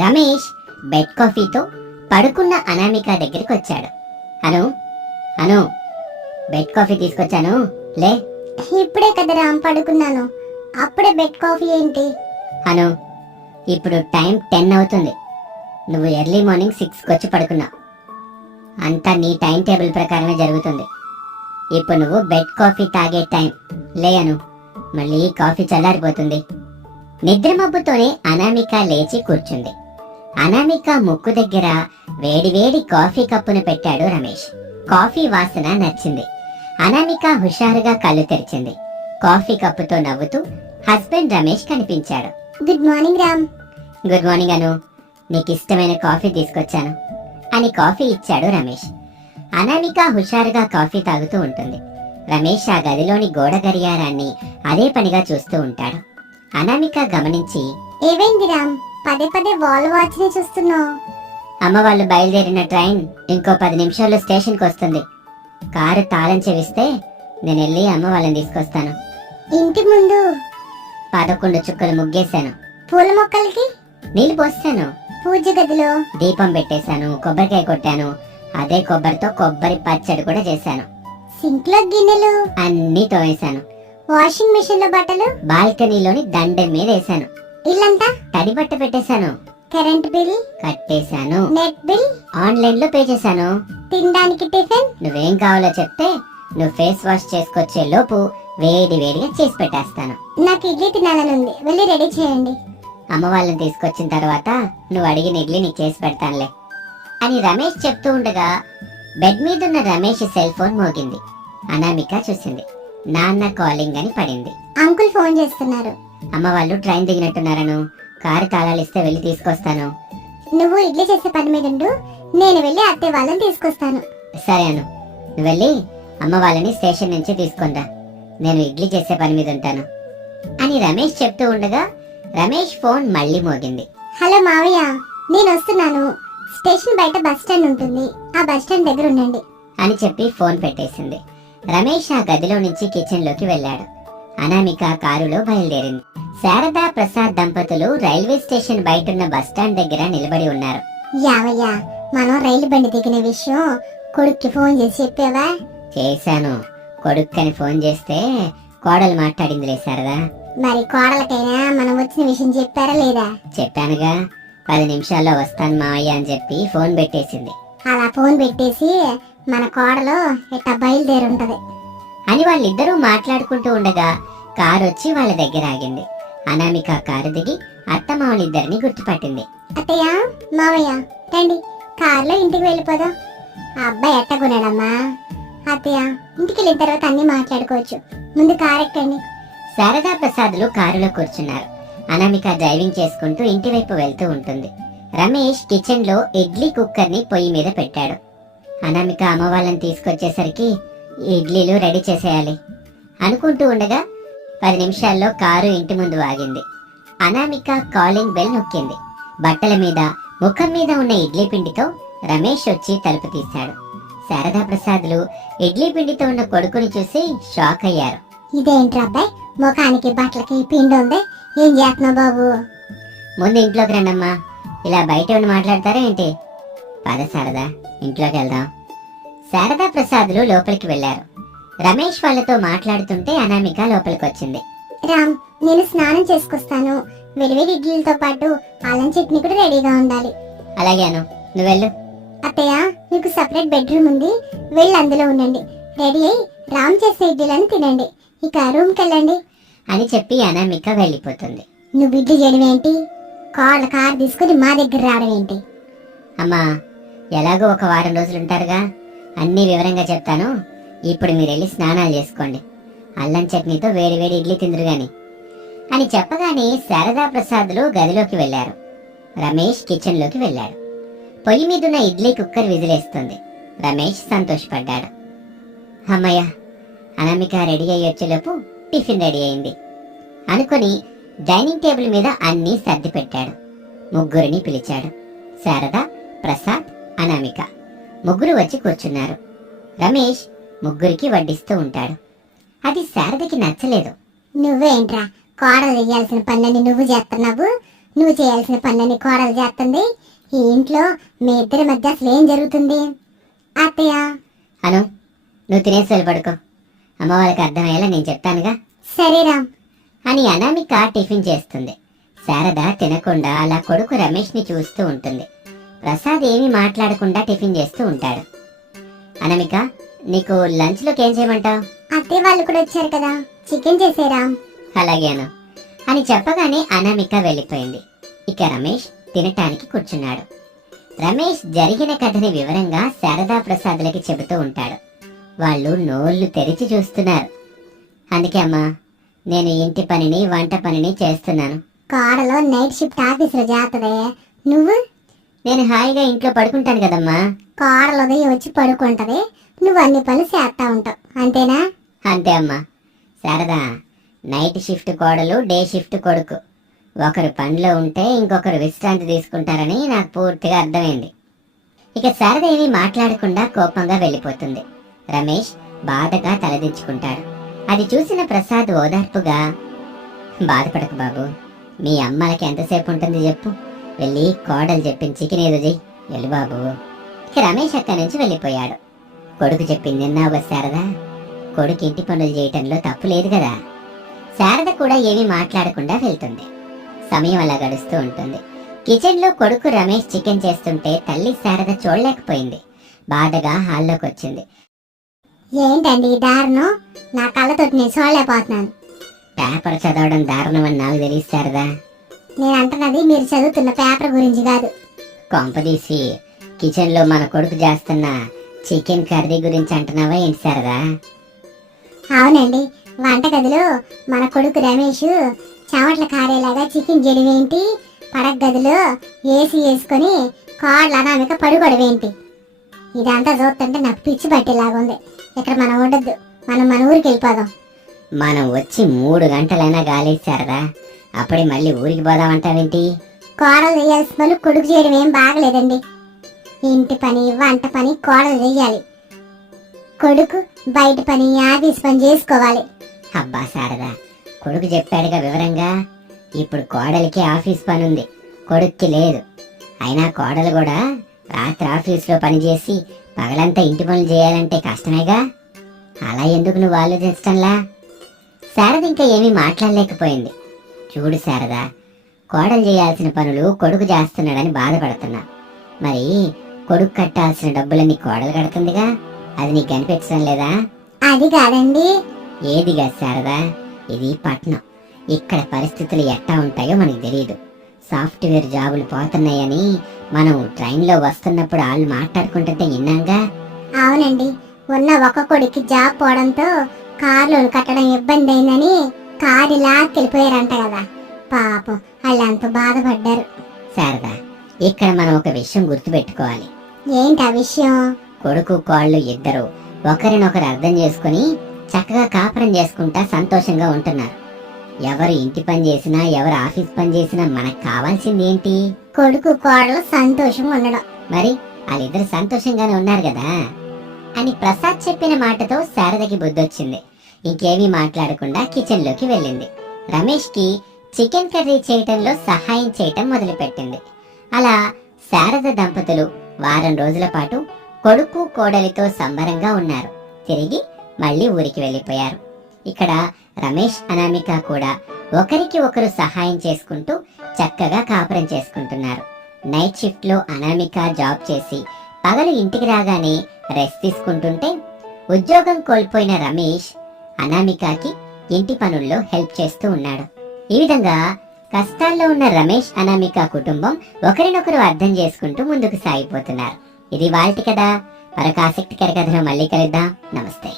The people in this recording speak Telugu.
రమేష్ బెడ్ కాఫీతో పడుకున్న అనామిక దగ్గరికి వచ్చాడు. అను అను బెడ్ కాఫీ తీసుకొచ్చాను, లే. ఇప్పుడే కదా రామ్ పడుకున్నాను, అప్పుడే బెడ్ కాఫీ ఏంటి? అను, ఇప్పుడు టైం 10 అవుతుంది. నువ్వు ఎర్లీ మార్నింగ్ 6కి వచ్చి పడుకున్నావు. అంతా నీ టైం టేబుల్ ప్రకారమే జరుగుతుంది. ఇప్పుడు నువ్వు బెడ్ కాఫీ తాగే టైం, లే అను, మళ్ళీ కాఫీ చల్లారిపోతుంది. నిద్రమబ్బుతోనే అనామిక లేచి కూర్చుంది. అనామిక ముక్కు దగ్గర వేడివేడి కాఫీ కప్పును పెట్టాడు రమేష్. కాఫీ వాసన నచ్చింది. అనామిక హుషారుగా కళ్ళు తెరిచింది. కాఫీ కప్పుతో నవ్వుతూ హస్బెండ్ రమేష్ కనిపించాడు. Good morning Ram. Good morning Anu, నీకు ఇష్టమైన కాఫీ తీసుకొచ్చాను అని కాఫీ ఇచ్చాడు రమేష్. అనామిక హుషారుగా కాఫీ తాగుతూ ఉంటుంది. రమేష్ ఆ గదిలోని గోడ గడియారాన్ని అదే పనిగా చూస్తూ ఉంటాడు. అనామిక గమనించి, ఏమైంది రామ్, పదే పదే వాల్ వాచ్ ని చూస్తున్నావు? అమ్మ వాళ్ళు బయలుదేరిన ట్రైన్ ఇంకో 10 నిమిషాల్లో స్టేషన్కి వస్తుంది. కారు తాళం చెవిస్తే నేను వెళ్ళి అమ్మ వాళ్ళని తీసుకొస్తాను. ఇంటి ముందు 11 చుక్కలు ముగ్గేశాను. పూల మొక్కలకి నీళ్లు పోసాను. పూజ గదిలో దీపం పెట్టేశాను. కొబ్బరికాయ కొట్టాను. అదే కొబ్బరితో కొబ్బరి పచ్చడి కూడా చేశాను. సింక్ లో గిన్నెలు అన్నీ తోవేశాను. వాషింగ్ మిషన్ లో బట్టలు బాల్కనీలోని దండెం మీద వేశాను. ఇల్లంతా తడి బట్ట పెట్టేశాను. కరెంట్ బిల్ కట్టేశాను. నెట్ బిల్ ఆన్లైన్ లో పే చేశాను. తినడానికి టిఫిన్. నువ్వేం కావాలో చెప్తే నువ్వు ఫేస్ వాష్ చేసుకొచ్చే లోపు వేడి వేడిగా చేసి పెట్టేస్తాను. నాకు ఇడ్లీ తినాలని ఉంది, వెళ్ళి రెడీ చేయండి. అమ్మ వాళ్ళని తీసుకొచ్చిన తర్వాత నువ్వు అడిగిన ఇడ్లీ నీకు చేసి పెడతానులే అని రమేష్ చెప్తూ ఉండగా బెడ్ మీదున్న రమేష్ సెల్ ఫోన్ మోగింది. అనామిక చూసింది. నాన్న కాలింగ్ అని పడింది. అంకుల్ ఫోన్ చేస్తున్నారు. అమ్మ వాళ్ళు ట్రైన్ దిగినట్టున్నారను, కారు తాళాలు ఇస్తే వెళ్ళి తీసుకొస్తాను. నువ్వు ఇడ్లీ చేసే పని మీద ఉండు, నేను వెళ్ళి అత్తయ్య వాళ్ళని తీసుకొస్తాను. సరే అను, నువ్వు వెళ్ళి అమ్మ వాళ్ళని స్టేషన్ నుంచి తీసుకొనిరా, నేను ఇడ్లీ చేసే పని మీద ఉంటాను అని రమేష్ చెప్తూ ఉండగా రమేష్ ఫోన్ మళ్ళీ మోగింది. హలో మావయ్య, నేను వస్తున్నాను. స్టేషన్ బయట బస్ స్టాండ్ ఉంటుంది, ఆ బస్ స్టాండ్ దగ్గర ఉండండి అని చెప్పి ఫోన్ పెట్టేసింది. రమేష్ ఆ గదిలో నుంచి కిచెన్ లోకి వెళ్ళాడు. అనామిక కారులో బయలుదేరింది. శారదా ప్రసాద్ దంపతులు రైల్వే స్టేషన్ బయటున్న బస్ స్టాండ్ దగ్గర నిలబడి ఉన్నారు. యావయ్య, మనం రైలు బండి దిగిన విషయం కొడుక్కి ఫోన్ చేసి చెప్పావా? చేశాను. కొడుక్కని ఫోన్ చేస్తే కోడలు మాట్లాడిందిలే శారదా. మరి కోడలకైనా మనం వచ్చిన విషయం చెప్పారా లేదా? చెప్పానుగా, 10 నిమిషాల్లో వస్తాను మావయ్య అని చెప్పి ఫోన్ పెట్టేసింది. అలా ఫోన్ పెట్టేసి మన కోడలు ఇట్లా బయలుదేరుంటది అని వాళ్ళిద్దరూ మాట్లాడుకుంటూ ఉండగా కారు వచ్చి వాళ్ళ దగ్గర ఆగింది. అనామిక కారు దిగి అత్తమామలిద్దరిని గుర్తుపట్టింది. అత్తయ్య, మావయ్య రండి, కారులో ఇంటికి వెళ్ళిపోదాం. ఆ అబ్బాయి ఎట్టకున్నాడమ్మా. అత్తయ్య, ఇంటికి వెళ్ళిన తర్వాత అన్ని మాట్లాడుకోవచ్చు, ముందు కారు ఎక్కండి. శారదా ప్రసాదులు కారులో కూర్చున్నారు. అనామిక డ్రైవింగ్ చేసుకుంటూ ఇంటి వైపు వెళ్తూ ఉంటుంది. రమేష్ కిచెన్ లో ఇడ్లీ కుక్కర్ ని పొయ్యి మీద పెట్టాడు. అనామిక అమ్మ వాళ్ళని తీసుకొచ్చేసరికి ఇడ్లీలు రెడీ చేసేయాలి అనుకుంటూ ఉండగా 10 నిమిషాల్లో కారు ఇంటి ముందు ఆగింది. అనామిక కాలింగ్ బెల్ నొక్కింది. బట్టల మీద ముఖం మీద ఉన్న ఇడ్లీ పిండితో రమేష్ వచ్చి తలుపు తీశాడు. శారదా ప్రసాదులు ఇడ్లీ పిండితో ఉన్న కొడుకుని చూసి షాక్ అయ్యారు. ఇదేంట్రా అబ్బాయి, ముఖానికి బట్టలకి పిండి ఉంది, ఏం చేస్తున్నావు బాబు? ముందు ఇంట్లోకి రండమ్మా, ఇలా బయట ఉండి మాట్లాడతారా ఏంటి? పద శారదా, ఇంట్లోకి వెళ్దాం. శారదా ప్రసాదులు లోపలికి వెళ్లారు. రమేష్ వాళ్ళతో మాట్లాడుతుంటే అనామిక లోపలికి వచ్చింది. రామ్, నేను స్నానం చేసుకొస్తాను. వేడివేడి ఇడ్లీలతో పాటు అల్లం చట్నీ కూడా రెడీగా ఉండాలి. అలాగే అను, నువ్వు వెళ్ళు. అత్తయ్య, మీకు సెపరేట్ బెడ్రూమ్ ఉంది, వెళ్ళి అందులో ఉండండి. రెడీ అయి రామ్ చేసే ఇడ్లీలను తినండి, ఇక రూమ్కి వెళ్ళండి అని చెప్పి అనామిక వెళ్ళిపోతుంది. నువ్వు ఇడ్లీ చేయడం ఏంటి? కాళ్ళ కారు తీసుకుని మా దగ్గర రావడం ఏంటి? అమ్మా, ఎలాగో ఒక వారం రోజులు ఉంటారుగా, అన్ని వివరంగా చెప్తాను. ఇప్పుడు మీరు వెళ్ళి స్నానాలు చేసుకోండి, అల్లం చట్నీతో వేడి వేడి ఇడ్లీ తిందురు గాని అని చెప్పగానే శారదా ప్రసాదులు గదిలోకి వెళ్లారు. రమేష్ కిచెన్ లోకి వెళ్ళాడు. పొయ్యి మీదున్న ఇడ్లీ కుక్కర్ విజిలేస్తుంది. రమేష్ సంతోషపడ్డాడు. అమ్మయ్య, అనామిక రెడీ అయ్యి వచ్చేలోపు టిఫిన్ రెడీ అయింది అనుకుని డైనింగ్ టేబుల్ మీద అన్నీ సర్ది పెట్టాడు. ముగ్గురిని పిలిచాడు. శారద, ప్రసాద్, అనామిక ముగ్గురు వచ్చి కూర్చున్నారు. రమేష్ ముగ్గురికి వడ్డిస్తూ ఉంటాడు. అది శారదకి నచ్చలేదు. నువ్వేంట్రా, కోడలు చెయ్యాల్సిన పనులన్నీ నువ్వు చేస్తున్నావు? నువ్వు చేయాల్సిన పనులన్నీ కోడలు చేస్తుంది. ఈ ఇంట్లో మీ ఇద్దరి మధ్య అసలు ఏం జరుగుతుంది? అత్తయ్య. అను, నువ్వు తినేసి వెళ్ళిపడుకో. అమ్మ వాళ్ళకి అర్థమయ్యేలా నేను చెప్తానుగా. సరే రామ్. అని అనామిక టిఫిన్ చేస్తుంది. శారద తినకుండా అలా కొడుకు రమేష్ని చూస్తూ ఉంటుంది. ప్రసాద్ ఏమీ మాట్లాడకుండా టిఫిన్ చేస్తూ ఉంటాడు. అనామిక, నీకు లంచ్లోకి ఏం చేయమంటావు? అత్తయ్య వాళ్ళు కూడా వచ్చారు కదా, చికెన్ చేసేరా. అలాగే అను అని చెప్పగానే అనామిక వెళ్ళిపోయింది. ఇక రమేష్ తినటానికి కూర్చున్నాడు. రమేష్ జరిగిన కథని వివరంగా శారదా ప్రసాద్లకి చెబుతూ ఉంటాడు. వాళ్ళు నోళ్లు తెరిచి చూస్తున్నారు. అందుకే అమ్మా, నేను ఇంటి పనిని వంట పనిని చేస్తున్నాను. కోడలో నైట్ షిఫ్ట్ ఆఫీసులో చేస్తదే, నువ్వు? నేను హాయిగా ఇంట్లో పడుకుంటాను కదమ్మా. కోడలు ఉదయం వచ్చి పడుకుంటది, నువ్వు అన్ని పనులు చేస్తా ఉంటావు, అంతేనా? అంతే అమ్మా. శారదా, నైట్ షిఫ్ట్ కోడలు, డే షిఫ్ట్ కొడుకు. ఒకరు పనిలో ఉంటే ఇంకొకరు విశ్రాంతి తీసుకుంటారని నాకు పూర్తిగా అర్థమైంది. ఇక శారద ఏమీ మాట్లాడకుండా కోపంగా వెళ్ళిపోతుంది. రమేష్ బాధగా తలదించుకుంటాడు. అది చూసిన ప్రసాద్ ఓదార్పుగా, బాధపడకు బాబు, మీ అమ్మలకి ఎంతసేపు ఉంటుంది చెప్పు. వెళ్ళి కోడలు చెప్పిన చికెన్ ఏదో చెయ్యి, వెళ్ళు బాబు. ఇక రమేష్ అక్కడి నుంచి వెళ్ళిపోయాడు. కొడుకు చెప్పింది విన్నావుగా శారదా, కొడుకు ఇంటి పనులు చేయటంలో తప్పు లేదు కదా. శారద కూడా ఏమీ మాట్లాడకుండా వెళ్తుంది. సమయం అలా గడుస్తూ ఉంటుంది. కిచెన్ లో కొడుకు రమేష్ చికెన్ చేస్తుంటే తల్లి శారద చూడలేకపోయింది. బాధగా హాల్లోకి వచ్చింది. ఏంటండి ఈ దారుణం? నా కళ్ళతోటి నేను చూడలేకపోతున్నాను. పేపర్ చదవడం దారుణమని నాకు తెలియదు శారదా. నేను అంటున్నది మీరు చదువుతున్న పేపర్ గురించి కాదు. కొంపదీసి కిచెన్ లో మన కొడుకు చేస్తున్న చికెన్ కర్రీ గురించి అంటున్నావా ఏంటి శారదా? అవునండి, వంటగదిలో మన కొడుకు రమేష్ చెమట్ల కారేలాగా చికెన్ చేయడమేంటి, పడక గదిలో ఏసీ వేసుకొని కోడల అనామిక పడుకోవడమేంటి? ఇదంతా చూస్తుంటే నాకు పిచ్చి పట్టేలాగుంది. ఇక్కడ మనం ఉండద్దు, మనం మన ఊరికి వెళ్ళిపోదాం. మనం వచ్చి 3 గంటలైనా గాలేశారదా, అప్పుడే మళ్ళీ ఊరికి పోదామంటావేంటి? కోడలు చేయాల్సిన పనులు కొడుకు చేయడం ఏం బాగలేదండి. ఇంటి పని వంట పని కోడలు చెయ్యాలి, కొడుకు బయట పని ఆఫీస్ పని చేసుకోవాలి. అబ్బా శారదా, కొడుకు చెప్పాడుగా వివరంగా. ఇప్పుడు కోడలికి ఆఫీస్ పని ఉంది, కొడుక్కి లేదు. అయినా కోడలు కూడా రాత్రి ఆఫీస్లో పనిచేసి పగలంతా ఇంటి పనులు చేయాలంటే కష్టమేగా. అలా ఎందుకు నువ్వు ఆలోచించటంలా? శారద ఇంకా ఏమీ మాట్లాడలేకపోయింది. చూడు శారదా, కోడలు చేయాల్సిన పనులు కొడుకు చేస్తున్నాడని బాధపడుతున్నా. మరి కొడుకు కట్టాల్సిన డబ్బులన్నీ కోడలు కడుతుందిగా, అది నీకు కనిపించడం లేదా? అది కాదండి. ఏదిగా శారదా, ఇది పట్నం. ఇక్కడ పరిస్థితులు ఎట్టా ఉంటాయో మనకు తెలియదు. సాఫ్ట్వేర్ జాబులు పోతున్నాయని మనం ట్రైన్లో వస్తున్నప్పుడు వాళ్ళు మాట్లాడుకుంటుంటే విన్నాంగా. అవునండి, ఉన్న ఒక కొడుకు జాబ్ పోవడంతో కార్ లోన్ కట్టడం ఇబ్బంది అయిందని కారు లాక్కెళ్ళిపోయారంట కదా. పాపం వాళ్ళంత బాధపడ్డారు. శారదా, ఇక్కడ మనం ఒక విషయం గుర్తుపెట్టుకోవాలి. ఏంటి ఆ విషయం? కొడుకు కోళ్ళు ఇద్దరు ఒకరినొకరు అర్థం చేసుకుని చక్కగా కాపురం చేసుకుంటా సంతోషంగా ఉంటున్నారు. ఎవరు ఇంటి పని చేసినా ఎవరు ఆఫీస్ పని చేసినా మనకు కావాల్సింది ఏంటి? కొడుకు కోడలు సంతోషంగా ఉండడం. మరి వాళ్ళిద్దరు సంతోషంగానే ఉన్నారు కదా అని ప్రసాద్ చెప్పిన మాటతో శారదకి బుద్ధొచ్చింది. ఇంకేమీ మాట్లాడకుండా కిచెన్ లోకి వెళ్ళింది. రమేష్ కి చికెన్ కర్రీ చేయటంలో సహాయం చేయటం మొదలుపెట్టింది. అలా శారద దంపతులు వారం రోజుల పాటు కొడుకు కోడలితో సంబరంగా ఉన్నారు. తిరిగి మళ్ళీ ఊరికి వెళ్ళిపోయారు. ఇక్కడ రమేష్ అనామిక కూడా ఒకరికి ఒకరు సహాయం చేసుకుంటూ చక్కగా కాపురం చేసుకుంటున్నారు. నైట్ షిఫ్ట్ లో అనామిక జాబ్ చేసి పగలు ఇంటికి రాగానే రెస్ట్ తీసుకుంటుంటే, ఉద్యోగం కోల్పోయిన రమేష్ అనామికకి ఇంటి పనుల్లో హెల్ప్ చేస్తూ ఉన్నాడు. ఈ విధంగా కష్టాల్లో ఉన్న రమేష్ అనామిక కుటుంబం ఒకరినొకరు అర్థం చేసుకుంటూ ముందుకు సాగిపోతున్నారు. ఇది వాళ్ళ కథ. మరొక ఆసక్తికర కథలో మళ్ళీ కలుద్దాం. నమస్తే.